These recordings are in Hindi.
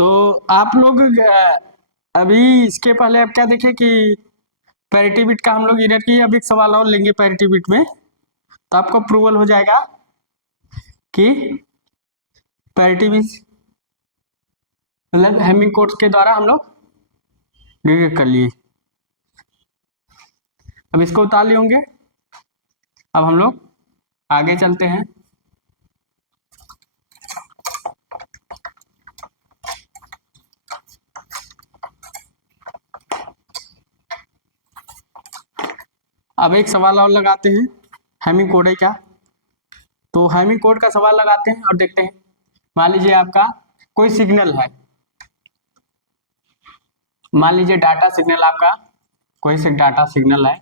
तो आप लोग अभी इसके पहले अब क्या देखे कि पैरिटी बिट का हम लोग इधर की अब एक सवाल और लेंगे पैरिटी बिट में, तो आपको अप्रूवल हो जाएगा कि पैरिटी बिट मतलब हेमिंग कोड्स के द्वारा हम लोग डिटेक्ट कर लिए। अब इसको उतार लिए होंगे। अब हम लोग आगे चलते हैं। अब एक सवाल और लगाते हैं, हेमिंग कोड है क्या, तो हेमिंग कोड का सवाल लगाते हैं और देखते हैं। मान लीजिए आपका कोई सिग्नल है, मान लीजिए डाटा सिग्नल आपका कोई से डाटा सिग्नल है,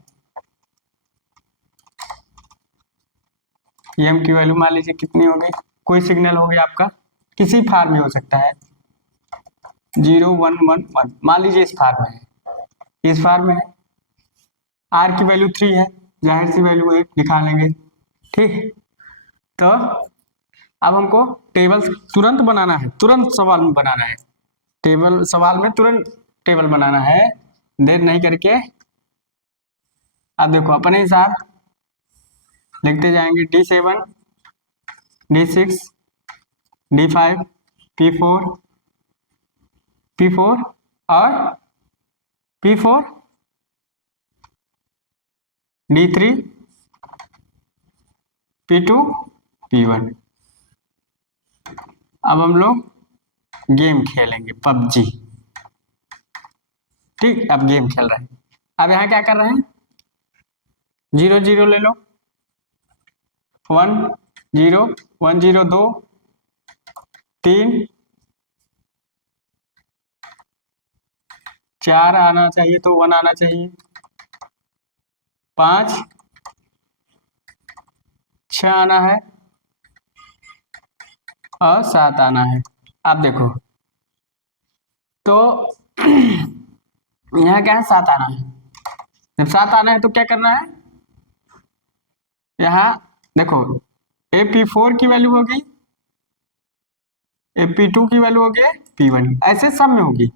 एम की वैल्यू मान लीजिए कितनी हो गई, कोई सिग्नल हो गया आपका किसी फार्म में हो सकता है 0 1 1 1, मान लीजिए इस फार्म में है, इस फार्म में है, आर की वैल्यू 3 है, जाहिर सी वैल्यू है, लिखा लेंगे। ठीक, तो अब हमको टेबल तुरंत बनाना है, तुरंत सवाल में बनाना है, टेबल सवाल में तुरंत टेबल बनाना है, देर नहीं करके। अब देखो अपने हिसाब लिखते जाएंगे D7 D6 D5 P4 P4 और P4 D3 P2 P1। अब हम लोग गेम खेलेंगे पबजी। ठीक, अब गेम खेल रहे हैं। अब यहाँ क्या कर रहे हैं, 0 0 ले लो, 1 0 1 0 2 3 4 आना चाहिए तो 1 आना चाहिए, 5 6 आना है और 7 आना है। अब देखो तो यहाँ क्या है, 7 आना है। जब 7 आना है तो क्या करना है, यहाँ देखो AP4 की वैल्यू होगी, AP2 की वैल्यू होगी, P1 ऐसे सब में होगी।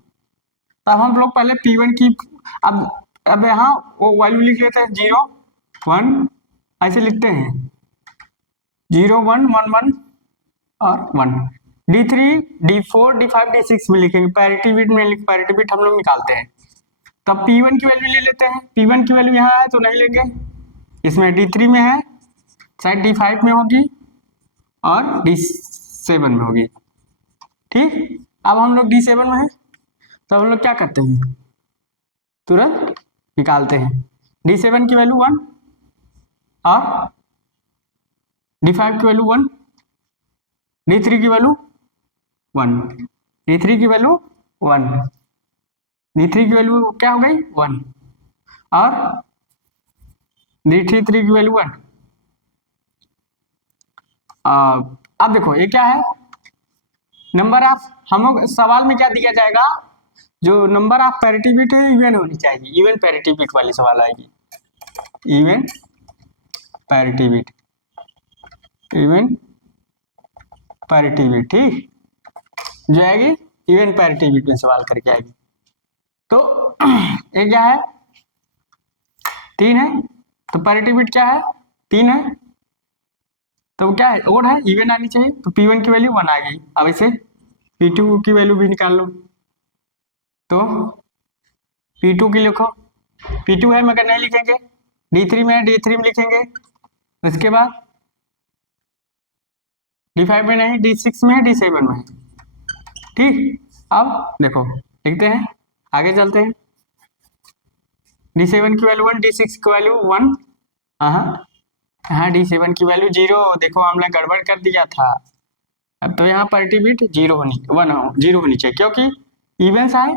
तब हम लोग पहले P1 की अब यहाँ वो वैल्यू लिख लेते हैं 0 1 ऐसे लिखते हैं, 0 1 1 1 और 1। D3 D4 D5 D6 में लिखेंगे, पैरिटी बिट में पैरिटी बिट हम लोग निकालते हैं। तब P1 की वैल्यू ले लेते हैं, P1 की वैल्यू यहाँ है तो नहीं लेंगे, इसमें D3 में है, शायद D5 में होगी और D7 में होगी। ठीक, अब हम लोग D7 में है तो हम लोग क्या करते हैं, तुरंत निकालते हैं। D7 की वैल्यू 1 और D5 की वैल्यू 1, D3 की वैल्यू 1, D3 की वैल्यू 1, D3 की वैल्यू क्या हो गई 1 और D3 की वैल्यू 1। अब देखो ये क्या है, नंबर ऑफ, हम लोग सवाल में क्या दिया जाएगा, जो नंबर ऑफ पैरिटी बिट है इवन होनी चाहिए, इवन पैरिटी बिट वाली सवाल आएगी, even parity bit, even parity bit. ठीक, जो आएगी इवन पैरिटी बिट में सवाल करके आएगी। तो ये क्या है 3 है, तो पैरिटी बिट क्या है 3 है, तो क्या है ओड है, इवन आनी चाहिए, तो P1 की वैल्यू 1 आ गई। अब इसे P2 की वैल्यू भी निकाल लो, तो P2 की लिखो, P2 है मगर नहीं लिखेंगे, D3 में है D3 में लिखेंगे, उसके बाद D5 में नहीं, D6 में है D7 में है। ठीक, अब देखो लिखते हैं, आगे चलते हैं। D7 की वैल्यू 1, D6 की वैल्यू 1, हाँ D7 की वैल्यू 0, देखो हमने गड़बड़ कर दिया था। अब तो यहाँ पैरिटी बिट 0 होनी 0 होनी चाहिए, क्योंकि इवेंट्स आए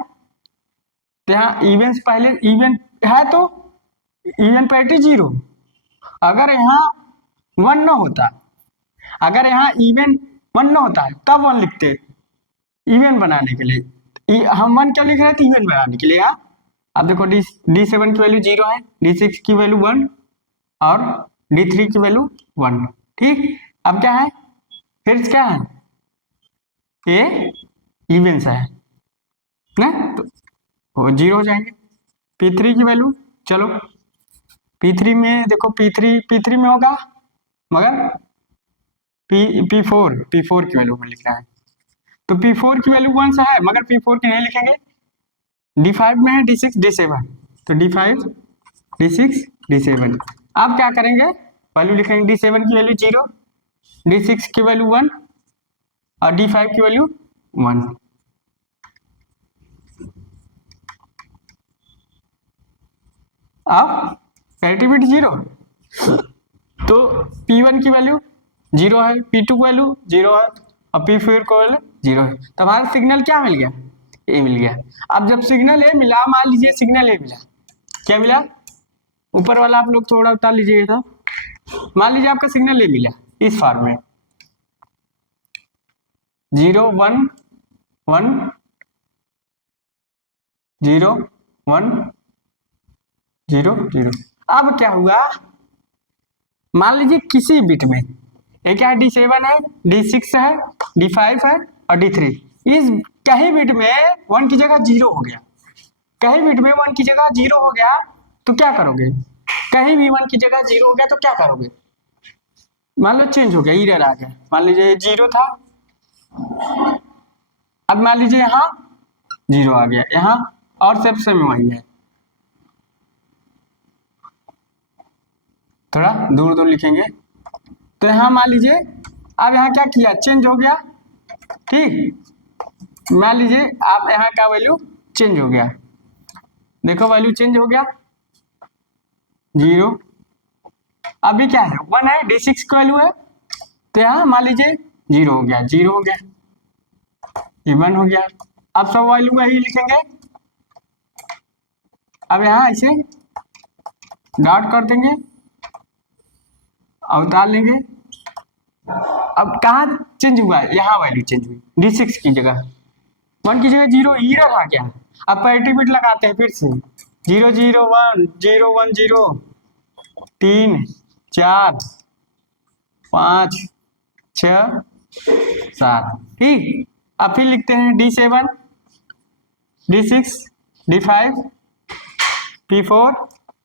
तो यहाँ इवेंट्स पहले इवेंट है तो इवन पैरिटी 0। अगर यहाँ 1 न होता, अगर यहाँ इवेंट 1 न होता तब 1 लिखते, इवन बनाने के लिए। हम 1 क्यों लिख रहे थे, इवन बनाने के लिए। यहाँ अब देखो D7 की वैल्यू 0 है, D6 की वैल्यू 1 और D3 की वैल्यू 1। ठीक, अब क्या है, फिर क्या है, ये इवेंट्स है, ना, तो वो जीरो हो जाएंगे। P3 की वैल्यू, चलो P3 में देखो, P3 में होगा, मगर P4 की वैल्यू में लिख रहा है, तो P4 की वैल्यू 1 सा है, मगर P4 की नहीं लिखेंगे। D5 में है D6 D7, तो D5 D6 D7। अब क्या करेंगे, वैल्यू लिखेंगे, D7 की वैल्यू 0, D6 की वैल्यू 1 और D5 की वैल्यू 1। अब पैरिटी 0, तो P1 की वैल्यू 0 है, P2 की वैल्यू 0 है और P4 की वैल्यू 0 है, तो हमारा सिग्नल क्या मिल गया, ए मिल गया। अब जब सिग्नल ए मिला, मान लीजिए सिग्नल ए मिला, क्या मिला, ऊपर वाला आप लोग थोड़ा उतार लीजिएगा, था मान लीजिए आपका सिग्नल ए मिला इस फॉर्म में 0 1 1 0 1 0 0। अब क्या हुआ, मान लीजिए किसी बिट में, ये क्या है, D7 है, D6 है, D5 है और D3, इस कहीं बिट में 1 की जगह 0 हो गया, कहीं बिट में 1 की जगह 0 हो गया, तो क्या करोगे, कहीं भी 1 की जगह 0 हो गया तो क्या करोगे, मान लो चेंज हो गया, एरर आ गया, मान लीजिए 0 था, अब मान लीजिए यहाँ 0 आ गया, यहाँ और सब सेम वही है, थोड़ा दूर दूर लिखेंगे, तो यहाँ मान लीजिए अब यहाँ क्या किया, चेंज हो गया, ठीक, मान लीजिए आप यहाँ का वैल्यू चेंज हो गया, देखो वैल्यू चेंज हो गया 0, अभी क्या है 1 है, D6 की वैल्यू है, तो यहाँ मान लीजिए 0 हो गया, 0 हो गया, ये 1 हो गया, अब सब वैल्यू वही लिखेंगे, अब यहाँ ऐसे डॉट कर देंगे और उतार लेंगे, अब कहाँ चेंज हुआ है, यहाँ वैल्यू चेंज हुई, D6 की जगह 1 की जगह 0 एरर आ गया, अब पैरिटी बिट लगाते हैं फिर से 0 0 1 0 1 0 3 4 5 6 7, ठीक, अब फिर लिखते हैं D7 D6 D5 P4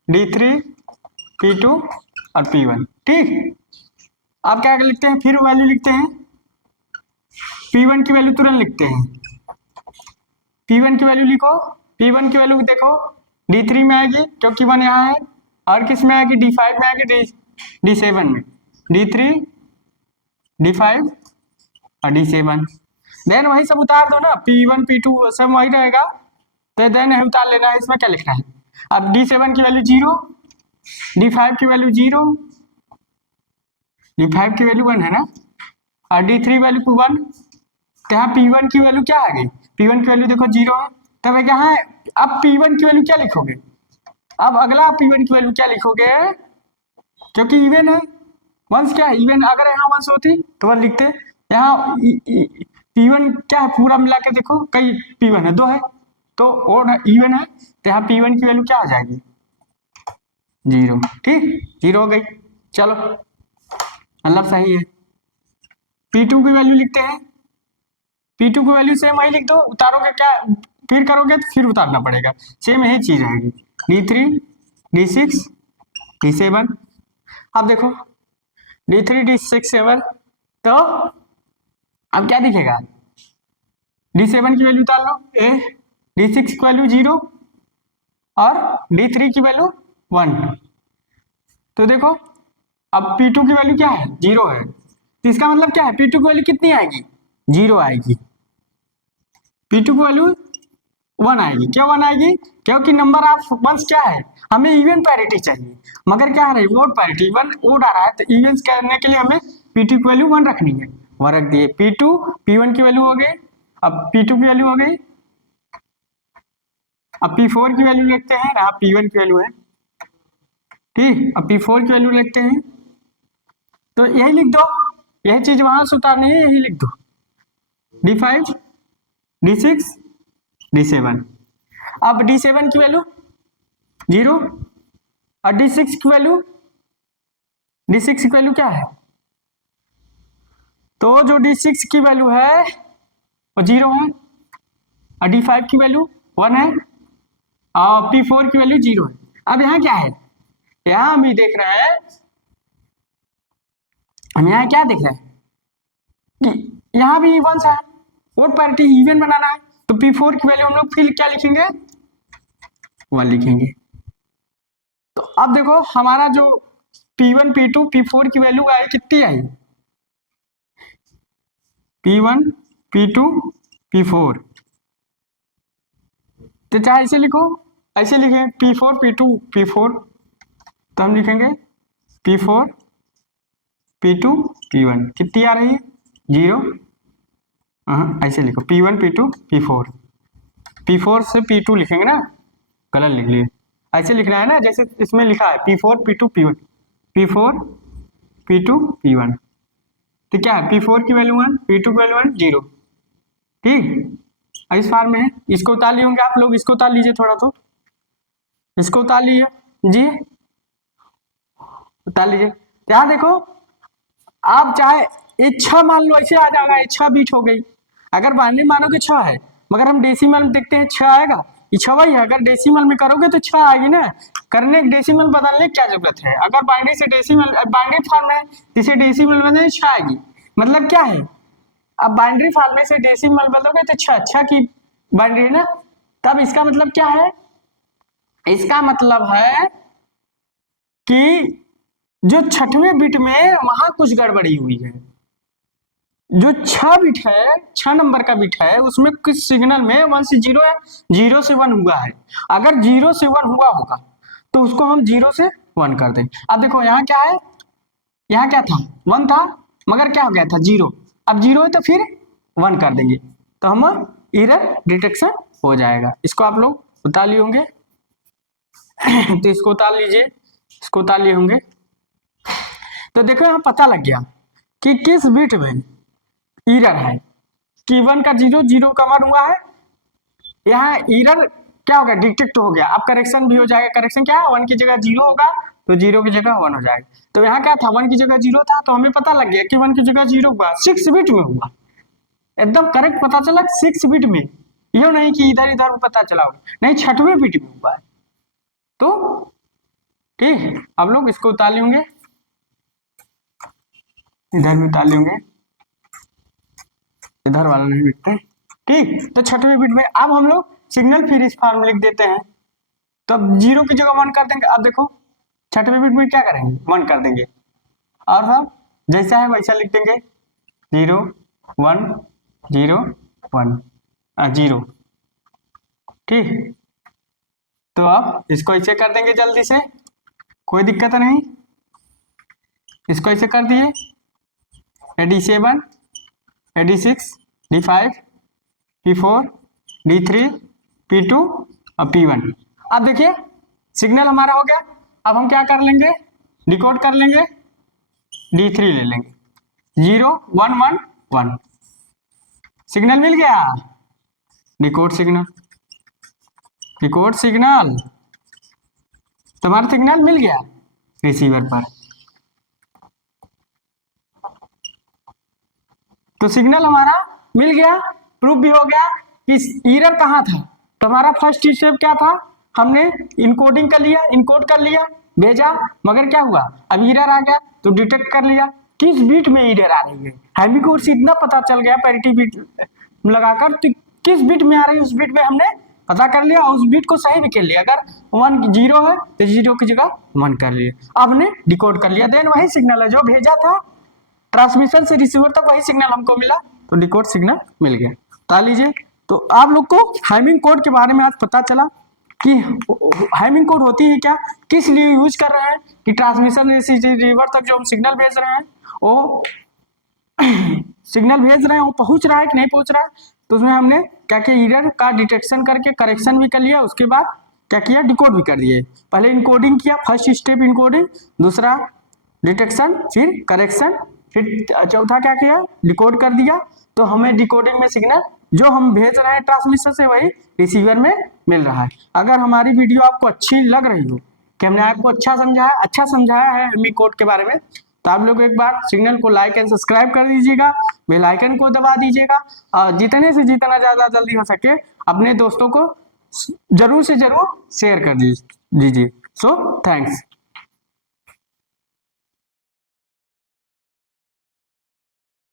D3 P2 और P1, ठीक, अब क्या लिखते हैं, फिर वैल्यू लिखते हैं, P1 की वैल्यू तुरंत लिखते हैं, P1 की वैल्यू लिखो, P1 की वैल्यू देखो D3 में आएगी क्योंकि 1 यहाँ है, और किस में आएगी, D5 में आएगी, D7 में, D3 D5 और D7, देन वही सब उतार दो ना, P1 P2 सब वही रहेगा, तो देन उतार लेना है, इसमें क्या लिखना है, अब D7 की वैल्यू 0, D5 की वैल्यू 0, D5 की वैल्यू 1 है ना, और D3 वैल्यू 1, तो यहाँ P1 की वैल्यू क्या आ गई, P1 की वैल्यू देखो 0 है, तब यहाँ अब P1 की वैल्यू क्या लिखोगे, अब अगला P1 की वैल्यू क्या लिखोगे, क्योंकि इवन है, वंस क्या है इवन, अगर यहाँ वंस होती तो वन लिखते, यहाँ P1 क्या है, पूरा मिला के देखो, कई P1 है, 2 है, तो और इवन है, तो यहाँ P1 की वैल्यू क्या आ जाएगी, 0, ठीक, 0 हो गई, चलो मतलब सही है। P2 की वैल्यू लिखते हैं, P2 की वैल्यू सेम वही लिख दो, उतारोगे क्या, फिर करोगे तो फिर उतारना पड़ेगा, सेम यही चीज रहेगी, D3 D6 D7, अब देखो D3 D6 7, तो अब क्या दिखेगा, D7 की वैल्यू उतार लो, ए D6 की वैल्यू 0 और D3 की वैल्यू 1, तो देखो अब P2 की वैल्यू क्या है, 0 है, तो इसका मतलब क्या है, P2 की वैल्यू कितनी आएगी, 0 आएगी, P2 की वैल्यू 1 आएगी, क्यों 1 आएगी, क्योंकि नंबर ऑफ वंस क्या है, हमें इवन पैरिटी चाहिए, मगर क्या है ओड पैरिटी, वन ओड आ रहा है, तो इवन करने के लिए हमें P2 की वैल्यू 1 रखनी है, 1 रख दिए, P2 P1 की वैल्यू हो गई, अब P2 की वैल्यू हो गई, अब P4 की वैल्यू लिखते हैं, यहाँ P1 की वैल्यू है, ठीक, अब P4 की वैल्यू लिखते हैं, तो यही लिख दो, यही चीज वहां से उतारनी है, यही लिख दो, D5 D6 D7, अब D7 की वैल्यू 0 और D6 की वैल्यू क्या है, तो जो D6 की वैल्यू है वो 0 है, और D5 की वैल्यू 1 है और P4 की वैल्यू 0 है। अब यहाँ क्या है, यहाँ हम ये देख रहे हैं, हम यहाँ क्या देख रहे हैं कि यहाँ भी इवन सा है, वोट पैरिटी इवन बनाना है, तो P4 की वैल्यू हम लोग फिर क्या लिखेंगे, 1 लिखेंगे। तो अब देखो हमारा जो P1 P2 P4 की वैल्यू आई कितनी आई, P1 P2 P4, तो चाहे ऐसे लिखो, ऐसे लिखें P4 P2 P4, तो हम लिखेंगे P4 P2 P1, कितनी आ रही है 0, ऐसे लिखो P1 P2 P4, P4 से P2 लिखेंगे ना, गलत लिख लिए, ऐसे लिखना है ना जैसे इसमें लिखा है P4 P2 P1, P4 P2 P1, तो क्या है P4 की वैल्यू 1 P2 की वैल्यू 1 0, ठीक, इस फॉर्म में है। इसको उतार लिए होंगे आप लोग, इसको उतार लीजिए थोड़ा, तो इसको उतार लीजिए जी, उतार लीजिए। यहाँ देखो आप चाहे इच्छा मान लो, ऐसे आ जाएगा, इच्छा बीट हो गई, अगर बाइनरी मानोगे 6 है, मगर हम डेसिमल में देखते हैं 6 आएगा, इच्छा वही है, अगर डेसिमल में करोगे तो 6 आएगी ना, करने डेसिमल बदलने की क्या जरूरत है, अगर बाइनरी से डेसिमल, बाइनरी फॉर्म है इसे डेसिमल में 6 आएगी, मतलब क्या है, अब बाइनरी फॉर्म में से डेसिमल बदलोगे तो 6 की बाइनरी है ना, तब इसका मतलब क्या है, इसका मतलब है कि जो 6वें बिट में वहां कुछ गड़बड़ी हुई है, जो 6 बिट है, 6 नंबर का बिट है, उसमें कुछ सिग्नल में 1 से 0 है, 0 से 1 हुआ है, अगर 0 से 1 हुआ होगा तो उसको हम 0 से 1 कर देंगे। अब देखो यहाँ क्या है, यहाँ क्या था 1 था, मगर क्या हो गया था 0, अब 0 है तो फिर 1 कर देंगे, तो हम एरर डिटेक्शन हो जाएगा। इसको आप लोग उतार लिए होंगे तो इसको उतार लीजिए, इसको उतार लिए होंगे, तो देखो यहाँ पता लग गया कि किस बिट में एरर है, कि 1 का 0 0 का 1 हुआ है, यहाँ एरर क्या होगा डिटेक्ट हो गया, अब करेक्शन भी हो जाएगा, करेक्शन क्या है 1 की जगह 0 होगा तो 0 की जगह 1 हो जाएगा, तो यहाँ क्या था 1 की जगह 0 था, तो हमें पता लग गया कि 1 की जगह 0 हुआ, 6 बिट में हुआ, एकदम करेक्ट पता चला 6 बिट में, ये नहीं कि इधर इधर पता चला हो, नहीं 6वें बिट में हुआ है, तो ठीक, अब लोग इसको उतार लेंगे, इधर भी उतार लेंगे, इधर वाला नहीं लिखते, ठीक, तो 6वें बिट में अब हम लोग सिग्नल फिर इस फॉर्म लिख देते हैं, तो अब 0 की जगह 1 कर देंगे, अब देखो 6वें बिट में क्या करेंगे 1 कर देंगे, और सब जैसा है वैसा लिख देंगे 0 1 0 1 0, ठीक, तो अब इसको ऐसे कर देंगे जल्दी से, कोई दिक्कत नहीं, इसको ऐसे कर दिए D7 D6 D5 P4 D3 P2 और P1। अब देखिए सिग्नल हमारा हो गया, अब हम क्या कर लेंगे डिकोड कर लेंगे, D3 ले लेंगे, 0 1 1 1, सिग्नल मिल गया, डिकोड सिग्नल, डिकोड सिग्नल, तुम्हारा सिग्नल मिल गया रिसीवर पर, तो सिग्नल हमारा मिल गया, प्रूफ भी हो गया कि एरर कहाँ था, तो हमारा फर्स्ट स्टेप क्या था, हमने इनकोडिंग कर लिया, इनकोड कर लिया, भेजा, मगर क्या हुआ अब एरर आ गया, तो डिटेक्ट कर लिया किस बीट में एरर आ रही है, हैमी कोड से इतना पता चल गया पैरिटी बीट लगाकर, तो किस बीट में आ रही है उस बीट में हमने पता कर लिया, और उस बीट को सही भी कर लिया, अगर 1 0 है तो 0 की जगह 1 कर लिया, अब हमने डिकोड कर लिया, देन वही सिग्नल है जो भेजा था ट्रांसमिशन से रिसीवर तक, वही सिग्नल हमको मिला, तो डिकोड सिग्नल मिल गया। बता लीजिए, तो आप लोग को हैमिंग कोड के बारे में आज पता चला कि हैमिंग कोड होती है क्या, किस लिए यूज कर रहे हैं, कि ट्रांसमिशन से रिसीवर तक जो हम सिग्नल भेज रहे हैं वो सिग्नल भेज रहे हैं वो पहुंच रहा है कि नहीं पहुंच रहा है, तो उसमें हमने क्या किया एरर का डिटेक्शन करके करेक्शन भी कर लिया, उसके बाद क्या किया डिकोड भी कर दिए, पहले इनकोडिंग किया, फर्स्ट स्टेप इनकोडिंग, दूसरा डिटेक्शन, फिर करेक्शन, फिर चौथा क्या किया डिकोड कर दिया, तो हमें डिकोडिंग में सिग्नल जो हम भेज रहे हैं ट्रांसमिशन से वही रिसीवर में मिल रहा है। अगर हमारी वीडियो आपको अच्छी लग रही हो कि हमने आपको अच्छा समझाया है हैमिंग कोड के बारे में, तो आप लोग एक बार चैनल को लाइक एंड सब्सक्राइब कर दीजिएगा, बेल आइकन को दबा दीजिएगा और जितने से जितना ज़्यादा जल्दी हो सके अपने दोस्तों को जरूर से जरूर शेयर कर दीजिए। So thanks.